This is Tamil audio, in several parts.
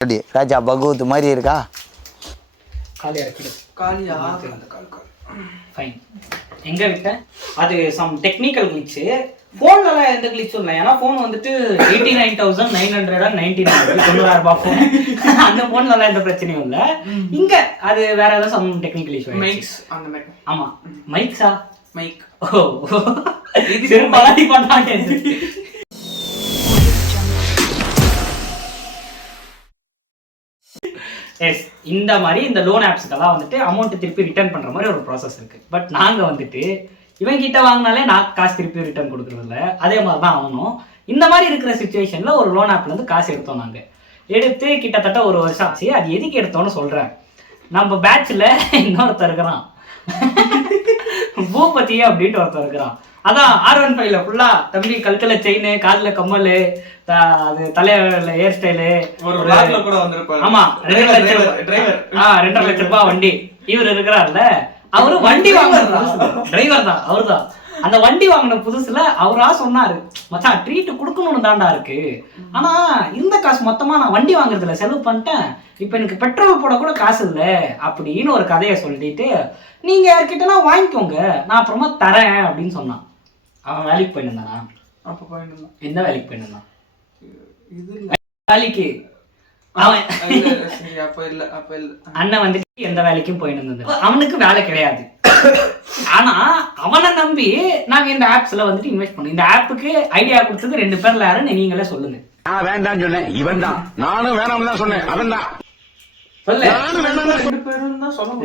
ராஜா பகவத் மாதிரி இருக்கா? காலியா இருக்கு. காலியா ஃபைன். எங்க விட்டேன்? அது சம் டெக்னிக்கல் கிளிட்ச். ஃபோன்லலாம் எந்த கிளிட்சும் இல்லை. ஏன்னா ஃபோன் வந்துட்டு 89,999 90,000 ஃபோன். அந்த ஃபோன்லலாம் எந்த பிரச்சனையும் இல்லை. இங்க அது வேற ஏதாவது சம் டெக்னிக்கல் இஷ்யூ. மைக்ஸ் அந்த மாதிரி. ஆமா மைக்ஸா? மைக். ஓ இது திருப்பி பண்ணாங்க. எஸ், இந்த மாதிரி இந்த லோன் ஆப்ஸுக்கெல்லாம் வந்துட்டு அமௌண்ட் திருப்பி ரிட்டர்ன் பண்ணுற மாதிரி ஒரு ப்ராசஸ் இருக்குது. பட் நாங்கள் வந்துட்டு இவன் கிட்ட வாங்கினாலே நான் காசு திருப்பி ரிட்டர்ன் கொடுக்குறதில்ல. அதே மாதிரி தான் ஆகணும். இந்த மாதிரி இருக்கிற சுச்சுவேஷனில் ஒரு லோன் ஆப்லேருந்து காசு எடுத்தோம். நாங்கள் எடுத்து கிட்டத்தட்ட ஒரு வருஷம் ஆச்சு. அது எதுக்கு எடுத்தோன்னு சொல்கிறேன். நம்ம பேட்சில் இன்னொருத்தர் இருக்கிறான், பூபதி அப்படின்ட்டு ஒருத்தர் இருக்கிறான். அதான் R15 ஃபுல்லா தம்பி கழுத்துல செயின், காலில் கம்மல், அது தலையில ஹேர் ஸ்டைலு. ஆமா 2.5 லட்சம் ரூபாய் வண்டி. இவர் இருக்கிறார்ல, அவரு வண்டி வாங்கின டிரைவர் தான். அவரு தான் அந்த வண்டி வாங்கின புதுசுல அவரா சொன்னாரு, மச்சான் ட்ரீட் கொடுக்கணும்னு தாண்டா இருக்கு, ஆனா இந்த காசு மொத்தமா நான் வண்டி வாங்குறதுல செலவு பண்ணிட்டேன், இப்ப எனக்கு பெட்ரோல் போட கூட காசு இல்லை அப்படின்னு ஒரு கதையை சொல்லிட்டு, நீங்க யார்கிட்டலாம் வாங்கிக்கோங்க நான் அப்புறமா தரேன் அப்படின்னு சொன்னான். அவன் வேலைக்கு போயிருந்தானா? அப்ப போயிருந்தான். எந்த வேலைக்கு போயிருந்தான்? வேலைக்கு அவன் அண்ணன் வந்துட்டு எந்த வேலைக்கும் போயிட்டு இருந்தது. அவனுக்கு வேலை கிடையாது. ஆனா அவனை நம்பி நாங்க இந்த ஆப்ஸ்ல வந்துட்டு இன்வெஸ்ட் பண்ணோம். இந்த ஆப்புக்கு ஐடியா கொடுத்தது 2 பேர்ல யாருன்னு நீங்களே சொல்லுங்க. நான் வேண்டாம்னு சொன்னேன், இவன் தான். நானும் வேணாம்னு தான் சொன்னேன், அவன் தான். சொல்ல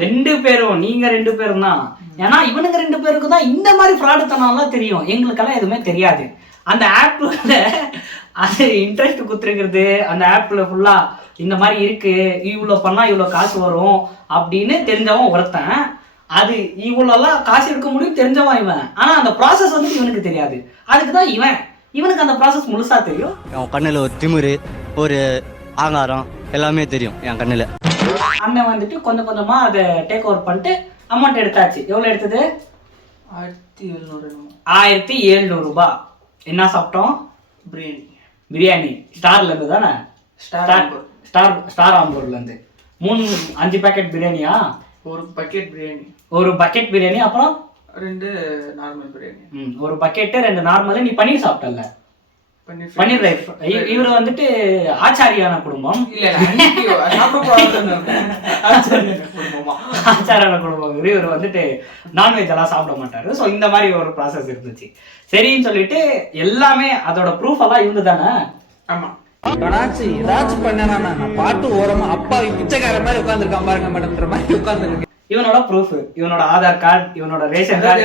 2 பேரும் நீங்க 2 பேரும் தான். ஏன்னா இவனுக்கு 2 பேருக்கு தான் இந்த மாதிரி ஃப்ராடுத்தனம்லாம் தெரியும். எங்களுக்கெல்லாம் எதுவுமே தெரியாது. அந்த ஆப்ல அது இன்ட்ரெஸ்ட் குத்துருக்கிறது, அந்த ஆப்ல ஃபுல்லா இந்த மாதிரி இருக்கு, இவ்வளோ பண்ணா இவ்வளோ காசு வரும் அப்படின்னு தெரிஞ்சவன் ஒருத்தன். அது இவ்வளோலாம் காசு எடுக்க முடியும் தெரிஞ்சவன் இவன். ஆனா அந்த ப்ராசஸ் வந்து இவனுக்கு தெரியாது. அதுக்குதான் இவனுக்கு அந்த ப்ராசஸ் முழுசா தெரியும். என் கண்ணுல ஒரு திமிரு, ஒரு ஆங்காரம் எல்லாமே தெரியும் என் கண்ணுல. அண்ணன் வந்துட்டு கொஞ்சம் கொஞ்சமா அதை டேக் ஓவர் பண்ணிட்டு அமௌண்ட் எடுத்தாச்சு. எவ்வளவு எடுத்தது? 1700 ரூபாய். என்ன சாப்பிட்டோம்? பிரியாணி ஸ்டார்ல இருந்து தானே? ஸ்டார் ஆம்பூர்ல இருந்து 5 பேக்கெட் பிரியாணியா? ஒரு பக்கெட் பிரியாணி அப்புறம் 2 நார்மல் பிரியாணி. ஒரு பக்கெட் 2 நார்மல். நீ பன்னீர் சாப்பிட்டல? பன்னீர் ரைஸ். இவரு வந்துட்டு ஆச்சாரியான குடும்பம். ஆச்சாரியான குடும்பம். இவர் வந்துட்டு நான்வெஜ் எல்லாம் சாப்பிட மாட்டாரு. ஸோ இந்த மாதிரி ஒரு ப்ராசஸ் இருந்துச்சு. சரின்னு சொல்லிட்டு எல்லாமே அதோட ப்ரூஃப் எல்லாம் இவங்க தானே. ஆமா, ஏதாச்சும் பண்ணா பாட்டு ஓரமா அப்பா பிச்சைக்கார மாதிரி உட்காந்துருக்கான் பாருங்க மேடம்ன்ற மாதிரி உட்காந்துருக்கு. இவனோட ப்ரூஃப், இவனோட ஆதார் கார்டு, இவனோட ரேஷன் கார்டு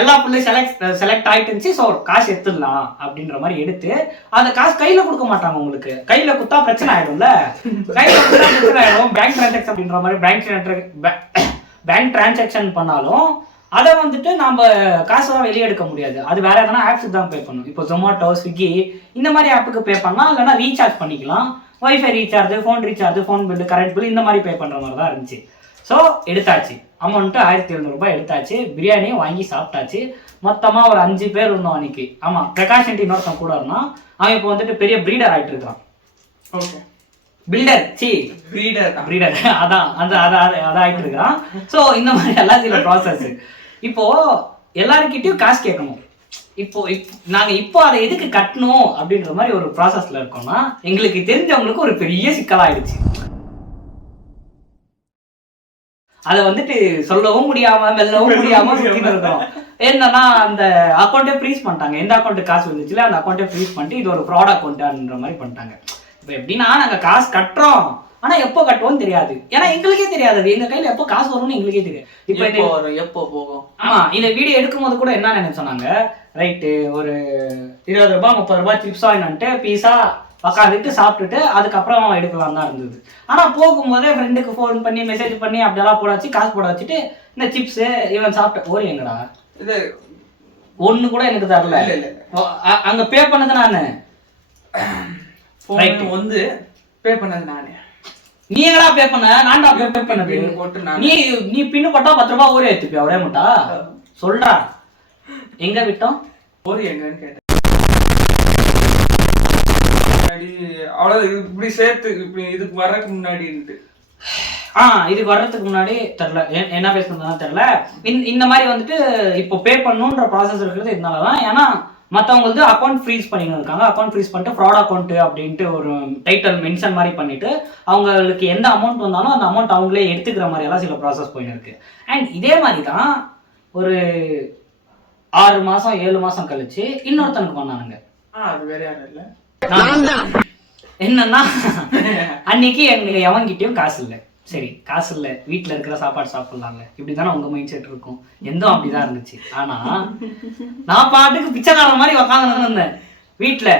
எல்லா புள்ளையும் செலக்ட் ஆயிட்டு இருந்துச்சு. ஸோ காசு எடுத்துடலாம் அப்படின்ற மாதிரி எடுத்து அந்த காசு கையில கொடுக்க மாட்டாங்க. உங்களுக்கு கையில குத்தா பிரச்சனை ஆயிடும்ல. கையில குத்தா பிரச்சனை ஆயிடும். பேங்க் டிரான்சாக்ஷன் அப்படின்ற மாதிரி பேங்க் டிரான்சாக்ஷன் பண்ணாலும் அதை வந்துட்டு நம்ம காசு தான் வெளியே எடுக்க முடியாது. அது வேற எதனா ஆப்ஸுக்கு தான் பே பண்ணணும். இப்போ ஜொமேட்டோ, ஸ்விக்கி இந்த மாதிரி ஆப்புக்கு பே பண்ணலாம். இல்லைன்னா ரீசார்ஜ் பண்ணிக்கலாம். Wifi recharge, phone recharge, phone bill, current bill இந்த மாதிரி பே பண்ணுற மாதிரி தான் இருந்துச்சு. ஸோ எடுத்தாச்சு. அமௌண்ட்டு 1700 ரூபாய் எடுத்தாச்சு. பிரியாணியும் வாங்கி சாப்பிட்டாச்சு. மொத்தமாக ஒரு 5 பேர் இருந்தோம் அன்னைக்கு. ஆமாம், பிரகாஷ் இன்னொருத்தன் கூட இருந்தான். அவன் இப்போ வந்துட்டு பெரிய ப்ரீடர் ஆகிட்டு இருக்கான். ஓகே, ப்ரீடர் அதான் ஆகிட்டு இருக்கிறான். ஸோ இந்த மாதிரி எல்லாம் சில ப்ராசஸ். இப்போ எல்லாருக்கிட்டையும் காசு கேட்கணும். இப்போ நாங்க இப்போ அதை எதுக்கு கட்டணும் அப்படின்ற மாதிரி ஒரு ப்ராசஸ்ல இருக்கோம்னா, எங்களுக்கு தெரிஞ்சவங்களுக்கு ஒரு பெரிய சிக்கலாயிடுச்சு. அதை வந்துட்டு சொல்லவும் முடியாம மெல்லவும் முடியாம சுத்திட்டு இருக்கோம். என்னன்னா அந்த அக்கௌண்ட்டே ஃப்ரீஸ் பண்ணிட்டாங்க. எந்த அக்கௌண்ட்டு காசு வந்துச்சுல அந்த அக்கௌண்ட்டே ஃப்ரீஸ் பண்ணிட்டு இது ஒரு ஃப்ராட் அக்கௌண்ட்ன்ற மாதிரி பண்ணிட்டாங்க. இப்போ எப்படின்னா நாங்க காசு கட்டுறோம், ஆனா எப்போ கட்டுவோம்னு தெரியாது. ஏன்னா எங்களுக்கே தெரியாது எங்க கையில எப்போ காசு வரும்னு எங்களுக்கே தெரியாது. இப்போ எப்போ போகும். ஆமா, இந்த வீடியோ எடுக்கும் போது கூட என்ன நினைச்சு சொன்னாங்க, ரைட்டு ஒரு 20 ரூபாய் 30 ரூபாய் சிப்ஸ் வாங்கிட்டு பீஸா உக்காந்துட்டு சாப்பிட்டுட்டு அதுக்கப்புறம் எடுக்கலாம் தான் இருந்தது. ஆனா போகும்போதே ஃப்ரெண்டுக்கு ஃபோன் பண்ணி மெசேஜ் பண்ணி அப்படியெல்லாம் போட வச்சு காசு போட வச்சுட்டு இந்த சிப்ஸ் இவன் சாப்பிட்ட ஓரி எங்கடா இது ஒண்ணு கூட எனக்கு தரல. அங்க பே பண்ணது நானு, வந்து பே பண்ணது நானு. நீ எங்கடா பே பண்ண? நான்டா பே பண்ணது. நீ பின்னு போட்டா 10 ரூபாய் ஊரே எடுத்துப்பியா? ஒரே முட்டா சொல்றா. எங்க விட்டோம்? ஒரு எங்கன்னு கேட்டேன். அவ்வளவு இப்படி சேர்த்து இப்படி இதுக்கு வர்றதுக்கு முன்னாடி இதுக்கு வர்றதுக்கு முன்னாடி தெரியல என்ன பேசுறதுன்னா தெரியல. இந்த மாதிரி வந்துட்டு இப்போ பே பண்ணுன்ற ப்ராசஸ் இருக்கிறது இதனாலதான். ஏன்னா மற்றவங்களுக்கு அக்கௌண்ட் ஃப்ரீஸ் பண்ணிட்டு இருக்காங்க. அக்கௌண்ட் ஃப்ரீஸ் பண்ணிட்டு ஃப்ராட் அக்கௌண்ட் அப்படின்ட்டு ஒரு டைட்டில் மென்ஷன் மாதிரி பண்ணிட்டு அவங்களுக்கு எந்த அமௌண்ட் வந்தாலும் அந்த அமௌண்ட் அவங்களே எடுத்துக்கிற மாதிரி எல்லாம் சில ப்ராசஸ் போயின்னு இருக்கு. அண்ட் இதே மாதிரி தான் ஒரு 6 மாசம் 7 மாசம் கழிச்சு இன்னொருத்தனுக்கு பண்ணானுங்க. அது வேற யாரும் இல்ல, என்னன்னா அன்னைக்கு எங்களுக்கு எவன்கிட்டயும் காசு இல்லை. சரி காசு இல்லை, வீட்டில் இருக்கிற சாப்பாடு சாப்பிடலாங்க, இப்படிதானே உங்க மைண்ட் செட் இருக்கும். எந்த அப்படிதான் இருந்துச்சு. ஆனா நான் பாட்டுக்கு பிச்சைக்காரன் மாதிரி உக்காந்து இருந்தேன். வீட்டுல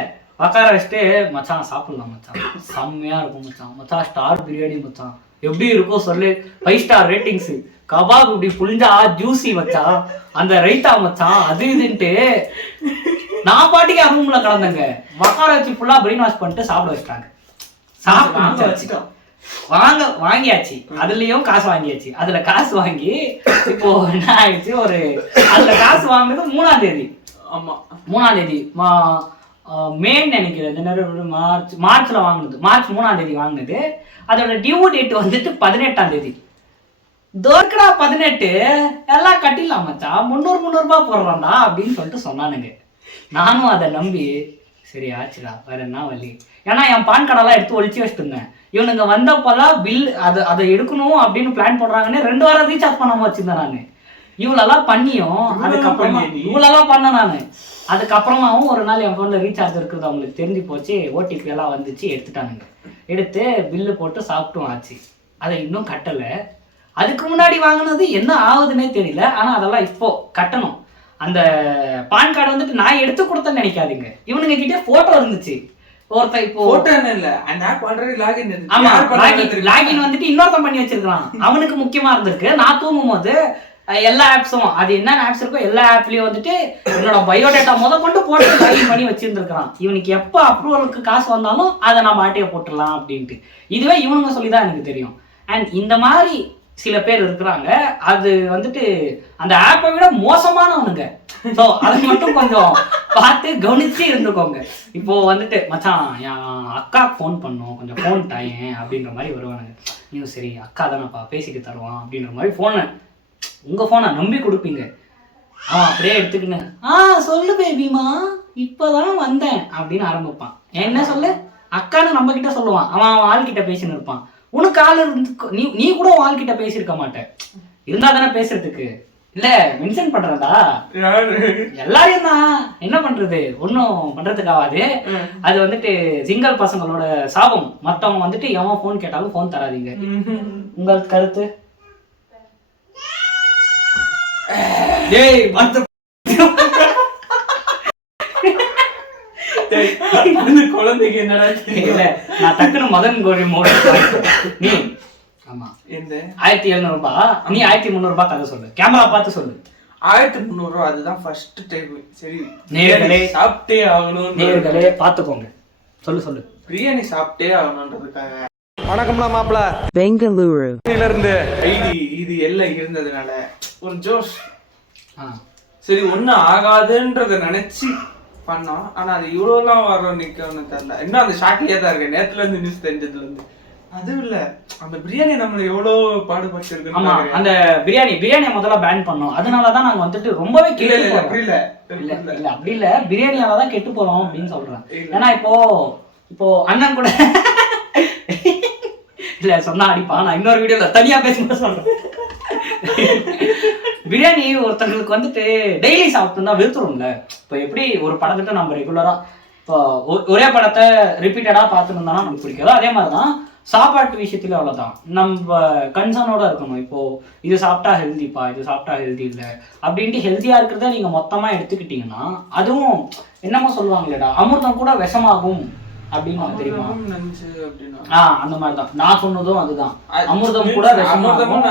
உக்கார வச்சுட்டு மச்சான் சாப்பிடலாம் மச்சான், செம்மையா இருக்கும் மச்சான், மச்சான் ஸ்டார் பிரியாணி மச்சான், எப்படி இருக்கும் சொல்லு, 5 ஸ்டார் ரேட்டிங்ஸ், கபாப் இப்படி புளிஞ்சா ஜூசி மச்சான், அந்த ரைத்தா மச்சான், அது இதுன்ட்டு நான் பாட்டுக்கு ரூம்ல கிடந்தேங்க. உக்கார வச்சு ஃபுல்லா பிரெயின் வாஷ் பண்ணிட்டு சாப்பிட வச்சுட்டாங்க. சாப்பிட வச்சுட்டோம், வாங்கியாச்சு, அதுலயும் காசு வாங்கியாச்சு. அதுல காசு வாங்கி இப்போ என்ன ஆயிடுச்சு, ஒரு அதுல காசு வாங்கினது 3ஆம் தேதி. ஆமா 3ஆம் தேதி மேன்னு நினைக்கிறேன், மார்ச்ல வாங்கினது, மார்ச் 3ஆம் தேதி வாங்கினது. அதோட டியூ டேட் வந்துட்டு 18ஆம் தேதி. தோற்கடா 18 எல்லாம் கட்டிடலாம் மச்சான், 300 ரூபாய் போடுறான்டா அப்படின்னு சொல்லிட்டு சொன்னானுங்க. நானும் அதை நம்பி சரி ஆச்சுடா வேற என்ன வழி. ஏன்னா என் பான் கார்டெல்லாம் எடுத்து ஒழிச்சு வச்சுட்டு இருந்தேன். இவனுங்க வந்தப்பெல்லாம் பில் அதை எடுக்கணும் அப்படின்னு பிளான் போடுறாங்கன்னு 2 வாரம் ரீசார்ஜ் பண்ணாம வச்சிருந்தேன் நான். இவ்வளெல்லாம் பண்ணியும் அதுக்கப்புறமா இவ்வளோலாம் பண்ணேன் நான். அதுக்கப்புறமாவும் ஒரு நாள் என் ஃபோனில் ரீசார்ஜ் இருக்குது அவங்களுக்கு தெரிஞ்சு போச்சு, ஓடிபி எல்லாம் வந்துச்சு, எடுத்துட்டானுங்க. எடுத்து பில்லு போட்டு சாப்பிட்டும் ஆச்சு. அதை இன்னும் கட்டலை. அதுக்கு முன்னாடி வாங்கினது என்ன ஆகுதுன்னே தெரியல. ஆனால் அதெல்லாம் இப்போ கட்டணும். அந்த பான் கார்டு வந்துட்டு நான் எடுத்து கொடுத்தேன்னு நினைக்காதீங்க, இவனுங்க கிட்டே போட்டோ இருந்துச்சு. ஒருத்தன் இப்போ லாகின் வந்துட்டு இன்னொருத்தன் பண்ணி வச்சிருக்கான். அவனுக்கு முக்கியமா இருந்திருக்கு. நான் தூங்கும் போது எல்லா ஆப்ஸும் அது என்ன ஆப்ஸ் இருக்கோ எல்லா ஆப்லயும் வந்துட்டு என்னோட பயோடேட்டா கொண்டு போட்டு லாகின் பண்ணி வச்சிருந்துருக்கான். இவனுக்கு எப்போ அப்ரூவலுக்கு காசு வந்தாலும் அதை நான் பாட்டியை போட்டுடலாம் அப்படின்ட்டு. இதுவே இவனுங்க சொல்லிதான் எனக்கு தெரியும். அண்ட் இந்த மாதிரி சில பேர் இருக்கிறாங்க. அது வந்துட்டு அந்த ஆப்பை விட மோசமானவனுங்க. ஸோ அதை மட்டும் கொஞ்சம் பார்த்து கவனிச்சு இருந்துக்கோங்க. இப்போ வந்துட்டு மச்சான் என் அக்காவுக்கு ஃபோன் பண்ணோம், கொஞ்சம் ஃபோன் டைம் அப்படின்ற மாதிரி வருவானுங்க. நீங்க சரி அக்கா தானேப்பா பேசிட்டு தருவான் அப்படின்ற மாதிரி ஃபோனை உங்க ஃபோனை நம்பி கொடுப்பீங்க. அவன் அப்படியே எடுத்துக்கின்னு சொல்லு பேபிமா இப்போதான் வந்தேன் அப்படின்னு ஆரம்பிப்பான். என்ன சொல்லு அக்கான்னு நம்ம கிட்ட சொல்லுவான். அவன் ஆள்கிட்ட பேசின்னு இருப்பான். உனக்கு ஆள் இருந்து நீ கூட ஆள்கிட்ட பேசியிருக்க மாட்டேன். இருந்தா தானே பேசுறதுக்கு. இல்ல மென்ஷன் பண்றதா எல்லாரையும் தான் என்ன பண்றது, ஒன்னும் பண்றதுக்காவது. அது வந்துட்டு சிங்கிள் பசங்களோட சாபம். மத்தவங்க வந்துட்டு எவன் போன் கேட்டாலும் போன் தராதீங்க. உங்கள் கருத்து? குழந்தைக்கு என்னடா நான் டக்குனு மதன் கோழி மோட நீ ஆமா 1700 ரூபாய், நீ 1300 ரூபாய் கதை சொல்லு, கேமரா பார்த்து சொல்லு. 1300 ரூபாய் அதுதான் ஃபர்ஸ்ட் டைம். சரி நேர்களே சாப்பிட்டே ஆகணும், நேர்களே பாத்துக்கோங்க. சொல்லு பிரியாணி சாப்பிட்டே ஆகணும்ன்றதுக்காக. வணக்கம்ல மாப்பிள, பெங்களூரு இருந்து இது எல்லாம் இருந்ததுனால ஒரு ஜோஷ். சரி ஒன்னும் ஆகாதுன்றத நினைச்சு பண்ணோம். ஆனா அது இவ்வளவுலாம் வரும் நிக்கணும்னு தெரியல. இன்னும் அந்த ஷாக்லயே தான் இருக்கு. நேத்துல இருந்து நியூஸ் தெரிஞ்சதுல இருந்து. அதுவும் இல்ல அந்த பிரியாணி நம்மள எவ்வளவு பாடுபட்டு இருக்கு. ஆமா அந்த பிரியாணியை முதல்ல பேன் பண்ணோம். அதனாலதான் நாங்க வந்துட்டு ரொம்பவே இல்ல அப்படி இல்ல பிரியாணியாலதான் கெட்டு போறோம் அப்படின்னு சொல்றேன். ஏன்னா இப்போ அண்ணன் கூட இல்ல சொன்னா அடிப்பா. நான் இன்னொரு வீடியோல தனியா பேசும்போது சொல்றேன். பிரியாணி ஒருத்தங்களுக்கு வந்துட்டு டெய்லி சாப்பிட்டு வெறுத்துரும்ல. இப்போ எப்படி ஒரு படத்துட்டு நம்ம ரெகுலரா இப்போ ஒரே படத்தை ரிப்பீட்டடா பார்த்துட்டு இருந்தாலும் நமக்கு பிடிக்காதோ, அதே மாதிரிதான் சாப்பாட்டு விஷயத்துல அவ்வளவுதான் நம்ம கன்சர்னோட இருக்கணும். இப்போ இது சாப்பிட்டா ஹெல்திப்பா, இது சாப்பிட்டா ஹெல்தி இல்லை அப்படின்ட்டு ஹெல்தியா இருக்கிறத நீங்க மொத்தமா எடுத்துக்கிட்டீங்கன்னா அதுவும் என்னமோ சொல்லுவாங்களேடா, அமிர்தம் கூட விஷமாகும் அப்படின்னு தெரியுமா? அந்த மாதிரிதான் நான் சொன்னதும் அதுதான். அமிர்தம் கூட விஷமாகும்.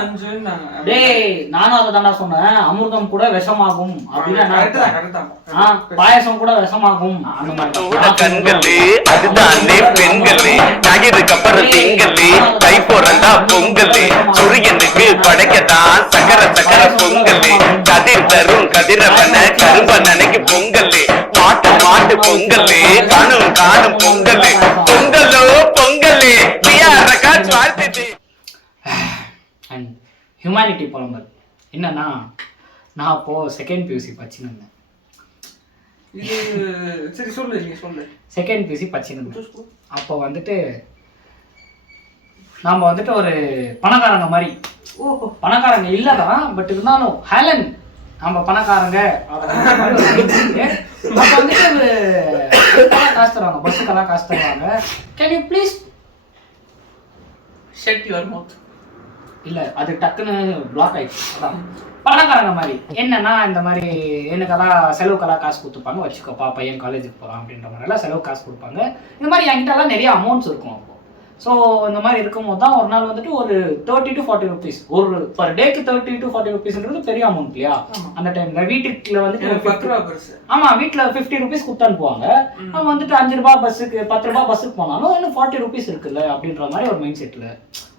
டேய் நானும் அதை தாண்டா சொன்னேன். அமிர்தம் கூட விஷமாகும் அப்படின்னா பாயசம் கூட விஷமாகும் அந்த மாதிரி. கண்களே அதுதானே பெண்களே, ஞாயிறுக்கு அப்புறம் திங்களே, கை போறதா பொங்கலே, சூரியனுக்கு படைக்கதான் சக்கர பொங்கலே, கதிர் தரும் கதிரவன கருவனனைக்கு பொங்கலே, மாட்டு பொங்கலே, காணும் பொங்கலே, பொங்கலோ என்னன்னா நான் அப்போது செகண்ட் பியூசி படிச்சுன்னு இது சரி சொல்லு, நீ சொல்லு. செகண்ட் பியூசி படிச்சுன்னு அப்போ வந்துட்டு நாம் வந்துட்டு ஒரு பணக்காரங்க மாதிரி, பணக்காரங்க இல்லைதான், பட் இருந்தாலும் ஹேலன் நம்ம பணக்காரங்க அப்போ வந்துட்டு ஒரு காசு தருவாங்க, பஸ்ஸுக்கெல்லாம் காசு தருவாங்க. Can you please shut your mouth. இல்லை அது டக்குன்னு பிளாக் ஆயிடுச்சு. அதான் பணக்காரங்க மாதிரி என்னன்னா இந்த மாதிரி எனக்கெல்லாம் செலவுக்கெல்லாம் காசு கொடுத்துப்பாங்க, வச்சுக்கோப்பா பையன் காலேஜுக்கு போகிறான் அப்படின்ற மாதிரிலாம் செலவு காசு கொடுப்பாங்க. இந்த மாதிரி என்கிட்டலாம் நிறைய அமௌண்ட்ஸ் இருக்கும். அப்போ ஸோ இந்த மாதிரி இருக்கும்போது தான் ஒரு நாள் வந்துட்டு ஒரு 30 to 40 rupees ஒரு பர் டேக்கு 30 to 40 rupeesன்றது பெரிய அமௌண்ட் இல்லையா அந்த டைம்ல. வீட்டுக்குள்ள வந்துட்டு ஆமா வீட்டுல 50 rupees கொடுத்து அனுப்புவாங்க. நம்ம வந்துட்டு 5 ரூபாய் பஸ்ஸுக்கு 10 ரூபாய் பஸ்ஸுக்கு போனாலும் இன்னும் 40 rupees இருக்குல்ல அப்படின்ற மாதிரி ஒரு மைண்ட் செட்ல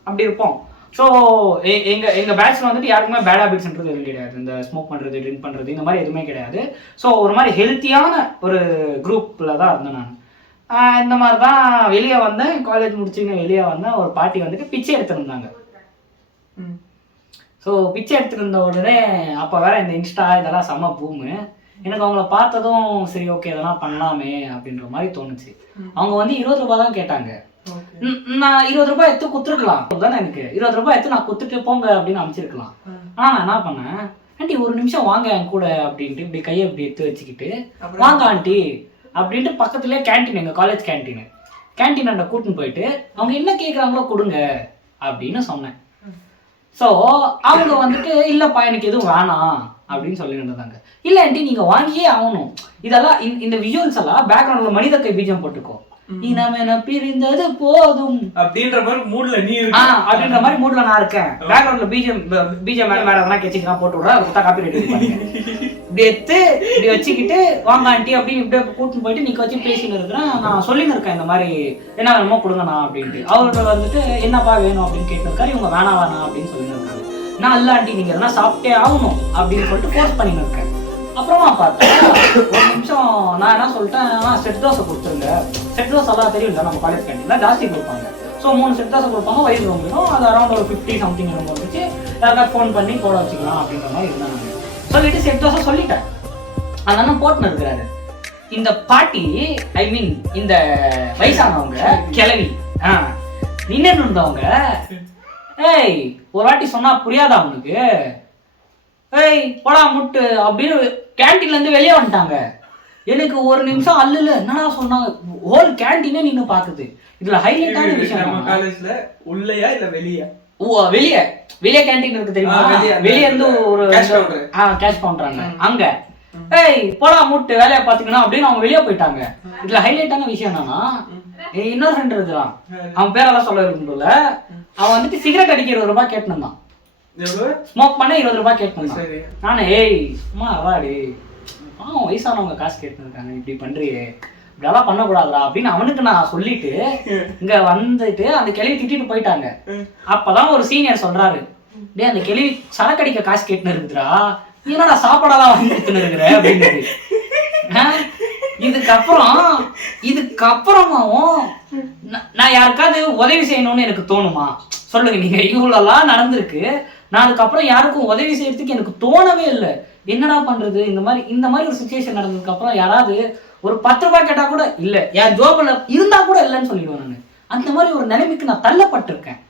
அப்படி இருப்போம். ஸோ எங்க பேட்ச்ல வந்துட்டு யாருக்குமே பேட் ஹேபிட்ஸ்ன்றது எதுவும் கிடையாது. இந்த ஸ்மோக் பண்றது, ட்ரிங்க் பண்றது இந்த மாதிரி எதுவுமே கிடையாது. ஸோ ஒரு மாதிரி ஹெல்த்தியான ஒரு குரூப்ல தான் இருந்தேன் நான். இந்த மாதிரி தான் வெளியே வந்தேன். காலேஜ் முடிச்சுன்னு வெளியே வந்தேன். ஒரு பாட்டி வந்துட்டு பிச்சை எடுத்துருந்தாங்க. ஸோ பிச்சை எடுத்துருந்த உடனே அப்போ வேற இந்த இன்ஸ்டா இதெல்லாம் செம்ம பூமு. எனக்கு அவங்கள பார்த்ததும் சரி ஓகே இதெல்லாம் பண்ணலாமே அப்படின்ற மாதிரி தோணுச்சு. அவங்க வந்து 20 ரூபாய் தான் கேட்டாங்க. நான் 20 ரூபாய் எடுத்து குத்துருக்கலாம் தானே, எனக்கு 20 ரூபாய் எடுத்து நான் குத்துட்டு போங்க அப்படின்னு அமைச்சிருக்கலாம். ஆனால் நான் என்ன பண்ணேன், ஆண்டி ஒரு நிமிஷம் வாங்க என் கூட அப்படின்ட்டு இப்படி கையை இப்படி எடுத்து வச்சுக்கிட்டு வாங்க ஆண்டி அப்படின்ட்டு பக்கத்துலேயே கேன்டீன், எங்கள் காலேஜ் கேன்டீன் அண்ட கூட்டின்னு போயிட்டு அவங்க என்ன கேட்குறாங்களோ கொடுங்க அப்படின்னு சொன்னேன். ஸோ அவங்க வந்துட்டு இல்லைப்பா எனக்கு எதுவும் வேணாம் அப்படின்னு சொல்லிட்டு இருந்தாங்க. இல்லை ஆண்டி நீங்கள் வாங்கியே ஆகணும். இதெல்லாம் இந்த விஜுவல்ஸ் எல்லாம் பேக்ரவுண்டில் மனித கை பீஜம் போட்டுக்கோ, பிரிந்தது போதும் அப்படின்ற மாதிரி மூட்ல நீ அப்படின்ற மாதிரி மூட்ல நான் இருக்கேன். பேக்ரவுண்ட்ல பிஜிஎம் வேற எதனா கெச்சிக்கலாம் போட்டு விட அதை காப்பி ரைட் இப்படி எடுத்து இப்படி வச்சுக்கிட்டு வாங்க ஆண்டி அப்படின்னு இப்படியே கூட்டின்னு போயிட்டு நீக்க வச்சு பேசின்னு இருக்கிறேன். நான் சொல்லின்னு இருக்கேன் இந்த மாதிரி என்ன வேணுமோ கொடுங்கண்ணா அப்படின்ட்டு. அவர்கள் வந்துட்டு என்னப்பா வேணும் அப்படின்னு கேட்டிருக்காரு. இவங்க வேணாம் அப்படின்னு சொல்லிட்டு இருக்காங்க. நான் இல்ல ஆண்டி நீங்க எதனா சாப்பிட்டே ஆகணும் அப்படின்னு சொல்லிட்டு ஃபோர்ஸ் பண்ணின்னு இருக்கேன். அப்புறமா பார்த்தேன் ஒரு நிமிஷம் நான் என்ன சொல்லிட்டேன், செட் தோசை கொடுத்துருங்க. செட் தோசை எல்லாம் தெரியும் நம்ம காலேஜ் கேண்டீன்ல ஜாஸ்தி கொடுப்பாங்க. ஸோ 3 செட் தோசை கொடுப்பாங்க, வயிறு ரொம்பிடும். அது அரௌண்ட் ஒரு 50 சம்திங் வந்துச்சு. யாருக்காவது ஃபோன் பண்ணி போட வச்சுக்கலாம் அப்படின்ற மாதிரி இருந்தாங்க. சொல்லிட்டு செட் தோசை சொல்லிட்டேன். அதனால போட்டுன்னு இருக்கிறாரு இந்த பாட்டி, ஐ மீன் இந்த வயசானவங்க கிளவி நின்று இருந்தவங்க. ஏய் ஒரு வாட்டி சொன்னா புரியாதா அவனுக்கு, ஏய் போடா முட்டு அப்படின்னு கேன்டீன்ல இருந்து வெளியே வந்துட்டாங்க. எனக்கு ஒரு நிமிஷம் அல்ல என்னடா சொன்னாங்க, ஹோல் கேன்டீனே நின்று பாக்குது. இதுல ஹைலைட்டான விஷயம் காலேஜ்ல உள்ளயா இல்ல வெளியா? வெளியே கேன்டீன் இருக்கு தெரியுமா, வெளியே இருந்து ஒரு கேஷ் கவுண்டராங்க அங்க. ஏய் போடா முட்டு வேலையை பாத்தீங்கன்னா அப்படின்னு அவங்க வெளியே போயிட்டாங்க. இதுல ஹைலைட்டான விஷயம் என்னன்னா இன்னொரு ஃப்ரெண்ட் இருக்கிறான், அவன் பேரெல்லாம் சொல்ல இருக்கும்போது அவன் வந்துட்டு சிகரெட் அடிக்க 20 ரூபாய் கேட்டுனான். ஸ்மோக் பண்ண 20 ரூபாய் கேட்டுனான். நானே ஏய் சும்மா அவாடி வயசானவங்க காசு கேட்டுருக்காங்க இப்படி பண்றியே இப்படியெல்லாம் பண்ணக்கூடாதுடா அப்படின்னு அவனுக்கு நான் சொல்லிட்டு இங்க வந்துட்டு அந்த கிளவி திட்டிட்டு போயிட்டாங்க. அப்பதான் ஒரு சீனியர் சொல்றாரு, டே அந்த கிளவி சரக்கடிக்க காசு கேட்டுன்னு இருக்குதுடா, என்னடா சாப்பாடெல்லாம் வாங்கி கொடுத்துன்னு இருக்கிற அப்படின்னு. இதுக்கப்புறமாவும் நான் யாருக்காவது உதவி செய்யணும்னு எனக்கு தோணுமா சொல்லுங்க நீங்க? இவ்வளோலாம் நடந்திருக்கு. நான் அதுக்கப்புறம் யாருக்கும் உதவி செய்யறதுக்கு எனக்கு தோணவே இல்லை. என்னடா பண்றது? இந்த மாதிரி ஒரு சுச்சுவேஷன் நடந்ததுக்கு அப்புறம் யாராவது ஒரு 10 ரூபாய் கேட்டா கூட இல்ல, என் ஜோபில் இருந்தா கூட இல்லைன்னு சொல்லிடுவேன் நான். அந்த மாதிரி ஒரு நிலைமைக்கு நான் தள்ளப்பட்டிருக்கேன்.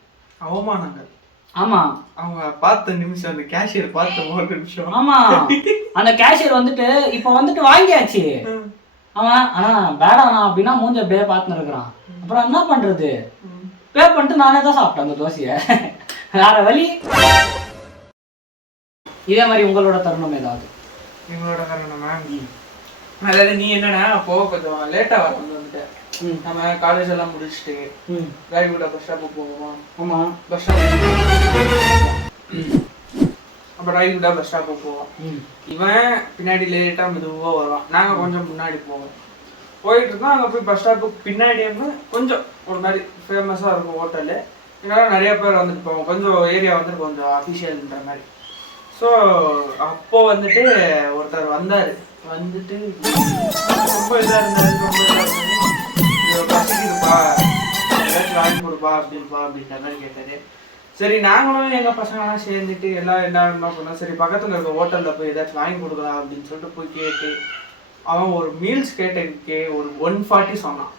அவமானங்கள். ஆமா அவங்க பார்த்த நிமிஷம், அந்த கேஷியர் பார்த்த ஒரு நிமிஷம். ஆமா அந்த கேஷியர் வந்துட்டு இப்ப வந்துட்டு வாங்கியாச்சு அவன், ஆனா பேடானா அப்படின்னா மூஞ்ச பே பார்த்துன்னு இருக்கிறான். அப்புறம் என்ன பண்றது, பே பண்ணிட்டு நானே தான் சாப்பிட்டேன் அந்த தோசையை, வேற வழி. இதே மாதிரி உங்களோட தருணம் ஏதாவது? எங்களோட தருணமா? அதாவது நீ என்னன்னா அப்போ கொஞ்சம் லேட்டா வந்துட்டேன். நம்ம காலேஜ் எல்லாம் முடிச்சுட்டு ராயகுடா பஸ் ஸ்டாப்புக்கு போவோமா? ஆமா பஸ் ஸ்டாப். அப்ப ராயகுடா பஸ் ஸ்டாப்புக்கு போவோம். இவன் பின்னாடி லேட்டா மெதுவா வருவான், நாங்க கொஞ்சம் முன்னாடி போவோம். போயிட்டு இருக்கோம். அங்க போய் பஸ் ஸ்டாப்புக்கு பின்னாடி கொஞ்சம் ஒரு மாதிரி ஃபேமஸா இருக்கும் ஹோட்டலு. இதனால நிறைய பேர் வந்துட்டு போவோம். கொஞ்சம் ஏரியா வந்துட்டு கொஞ்சம் அஃபிஷியல்ன்ற மாதிரி. ஸோ அப்போ வந்துட்டு ஒருத்தர் வந்தார். வந்துட்டு ரொம்ப இதாக இருந்தாரு, பசிக்குதுப்பா ஏதாச்சும் வாங்கி கொடுப்பா அப்படின்ப்பா அப்படின்ற மாதிரி கேட்டாரு. சரி நாங்களும் எங்க பசங்களாம் சேர்ந்துட்டு எல்லாம் என்ன பண்ணோம், சரி பக்கத்துல இருக்க ஹோட்டல்ல போய் ஏதாச்சும் வாங்கி கொடுக்கலாம் அப்படின்னு சொல்லிட்டு போய் கேட்டு அவன் ஒரு மீல்ஸ் கேட்டதுக்கே ஒரு 140 சொன்னான்.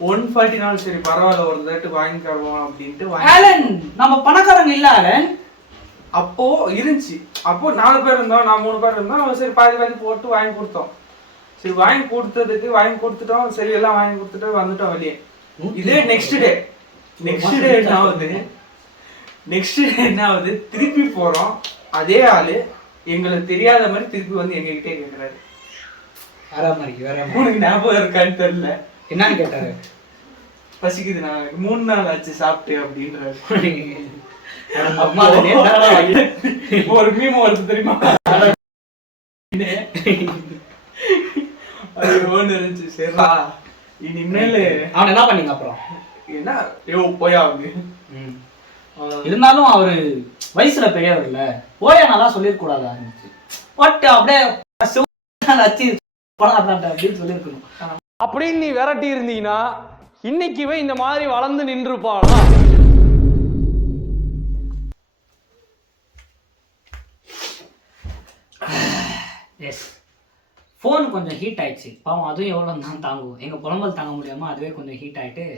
140 சரி பரவாயில்ல ஒரு தட்டு வாங்கி தருவோம் அப்படின்ட்டு ஆலன் நம்ம பணக்காரங்க இல்ல ஆலன். அப்போ இருந்துச்சு. அப்போ 4 பேர் இருந்தோம், நான் 3 பேர் இருந்தோம். சரி பாதி போட்டு வாங்கி கொடுத்தோம். சரி வாங்கி கொடுத்துட்டோம். சரி எல்லாம் வாங்கி கொடுத்துட்டு வந்துட்டோம் வெளியே. இதே நெக்ஸ்ட் டே என்ன ஆகுது, திருப்பி போறோம். அதே ஆளு எங்களுக்கு தெரியாத மாதிரி திருப்பி வந்து எங்ககிட்டே கேட்கிறாரு. உனக்கு ஞாபகம் இருக்கான்னு தெரியல, என்னன்னு கேட்டாரு. பசிக்குது, நான் 3 நாள் ஆச்சு சாப்பிட்டு அப்படின்றாரு. ஒரு மீம் வருது தெரியுமா, அது ஒண்ணு இருந்துச்சு. சரிடா இனிமேல் அவன் என்ன பண்ணீங்க அப்புறம்? என்ன போயா அவங்க இருந்தாலும் அவரு வயசுல பெரியவர் இல்ல, போயா நல்லா சொல்லிருக்க கூடாதா இருந்துச்சு. பட் அப்படியே அப்படின்னு சொல்லிருக்கணும். அப்படின்னு நீ விரட்டி இருந்தீங்கன்னா இன்னைக்குவே இந்த மாதிரி வளர்ந்து நின்றுப்பாளா? எஸ், ஃபோன் கொஞ்சம் ஹீட் ஆயிடுச்சு பாவம். அதுவும் எவ்வளோ தான் தாங்குவோம், எங்கள் புலம்பல் தாங்க முடியாமல் அதுவே கொஞ்சம் ஹீட் ஆகிட்டு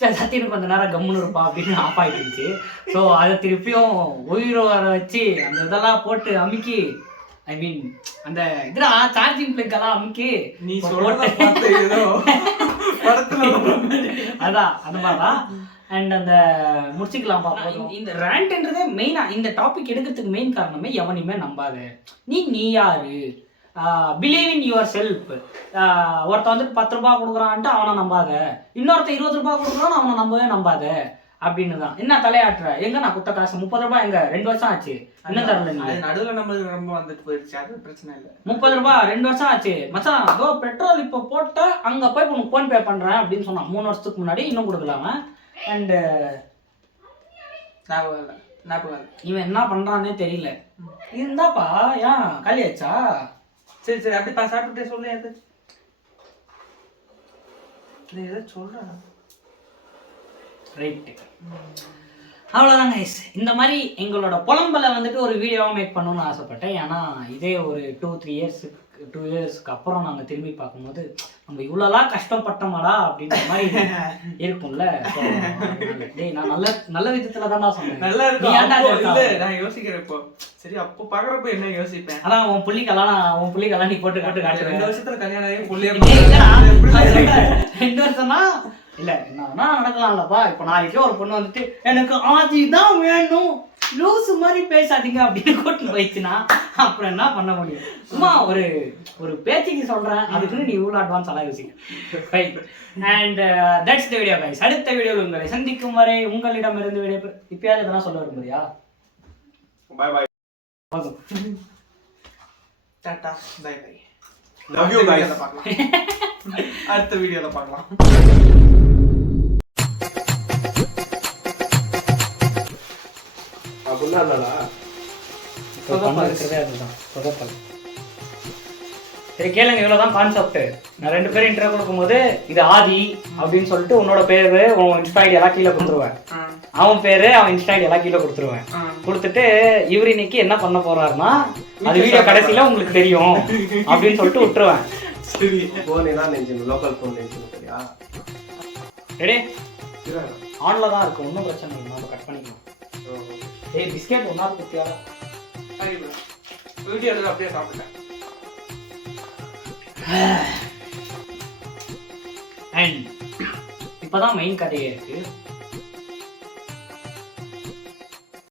சத்தியனுக்கு கொஞ்சம் நேரம் கம்முன்னு இருப்பா அப்படின்னு ஆஃப் ஆகிட்டுருந்துச்சு. ஸோ அதை திருப்பியும் உயிரை வர வச்சு அந்த இதெல்லாம் போட்டு அமுக்கி, ஐ மீன் அந்த இதெல்லாம் சார்ஜிங் பிளக்கெல்லாம் அமுக்கி நீ சொல்ல அதான் அந்த மாதிரிதான். அண்ட் அந்த முடிச்சுக்கலாம் பார்ப்போம். இந்த ரேண்ட்ன்றதே மெயினாக இந்த டாபிக் எடுக்கிறதுக்கு மெயின் காரணமே எவனையுமே நம்பாத. நீ யாரு, பிலீவ் இன் யுவர் செல்ஃப். ஒருத்தன் வந்துட்டு 10 ரூபாய் கொடுக்குறான்ட்டு அவனை நம்பாத, இன்னொருத்தன் 20 ரூபாய் கொடுக்குறான்னு அவனை நம்பாத அப்படின்னு தான். என்ன தலையாட்டுற, எங்க நான் குத்த காசு 30 ரூபாய் எங்க 2 வருஷம் ஆச்சு இன்னும் தரல. நடுவில் நம்மளுக்கு ரொம்ப வந்துட்டு போயிடுச்சு, அது பிரச்சனை இல்லை. 30 ரூபாய் 2 வருஷம் ஆச்சு மச்சான், அதோ பெட்ரோல் இப்போ போட்ட அங்க போய் உனக்கு ஃபோன் பே பண்றேன் அப்படின்னு சொன்னான் 3 வருஷத்துக்கு முன்னாடி. இன்னும் கொடுக்கலாம. அண்ட் இவன் என்ன பண்றானே தெரியல. இருந்தாப்பா ஏன் காலியாச்சா? சரி அப்படி சாப்பிட்டுட்டே சொல்ல ஏதாச்சும் சொல்றேன். ரைட்டு, அவ்வளோதான் கைஸ். இந்த மாதிரி எங்களோட புலம்பலை வந்துட்டு ஒரு வீடியோவாக மேக் பண்ணணும்னு ஆசைப்பட்டேன். ஏன்னா இதே ஒரு 2 இயர்ஸ்க்கு அப்புறம் நாங்கள் திரும்பி பார்க்கும்போது நம்ம இவ்வளோலாம் கஷ்டப்பட்டோமாடா அப்படின்ற மாதிரி இருக்கும்ல. டேய் நான் நல்ல விதத்துல தான் சொன்னேன். நல்லா இருக்கும். நான் யோசிக்கிறேன் இப்போ. சரி அப்போ பாக்குறப்ப என்ன யோசிப்பேன், அதான் உன் புள்ளிக்கெல்லாம் நீ போட்டு காட்டு 2 வருஷத்துல கல்யாணம் ஆகி புள்ளிய 2 வருஷம்னா இல்ல என்னன்னா நடக்கலாம்லப்பா. இப்ப நாளைக்கே ஒரு பொண்ணு வந்துட்டு எனக்கு ஆதிதான் வேணும் லூசு மாதிரி பேசாதீங்க அப்படின்னு கூட்டு போயிடுச்சுன்னா அப்புறம் என்ன பண்ண முடியும்? சும்மா ஒரு பேச்சுக்கு சொல்றேன், அதுக்குன்னு நீ இவ்வளோ அட்வான்ஸ் எல்லாம் யோசிக்க. And that's the video guys. அடுத்த வீடியோவில் உங்களை சந்திக்கும் வரை உங்களிடமிருந்து வீடியோ. இப்பயாவது இதெல்லாம் சொல்ல விரும்புறியா? Bye bye. Tata bye bye. Love you guys. அடுத்த வீடியோல பார்க்கலாம். சரி கேளுங்க, இவ்வளவுதான் கான்செப்ட். நான் 2 பேரும் இன்டர்வியூ கொடுக்கும்போது இது ஆதி அப்படின்னு சொல்லிட்டு உன்னோட பேரு உன் இன்ஸ்டா ஐடி எல்லாம் கீழே கொடுத்துருவேன், அவன் பேரு அவன் இன்ஸ்டா ஐடி எல்லாம் கீழே கொடுத்துருவேன். கொடுத்துட்டு இவரு இன்னைக்கு என்ன பண்ண போறாருன்னா அது வீடியோ கடைசியில உங்களுக்கு தெரியும் அப்படின்னு சொல்லிட்டு விட்டுருவேன். ரெடி ஆன்ல தான் இருக்கு, ஒன்றும் பிரச்சனை இல்லை, நம்ம கட் பண்ணிக்கலாம். ஏய் பிஸ்கெட் ஒன்னாவது குத்தியா? வீடியோல அப்படியே சாப்பிட்டேன். அண்ட் இப்பதான் மெயின் கதையே இருக்கு.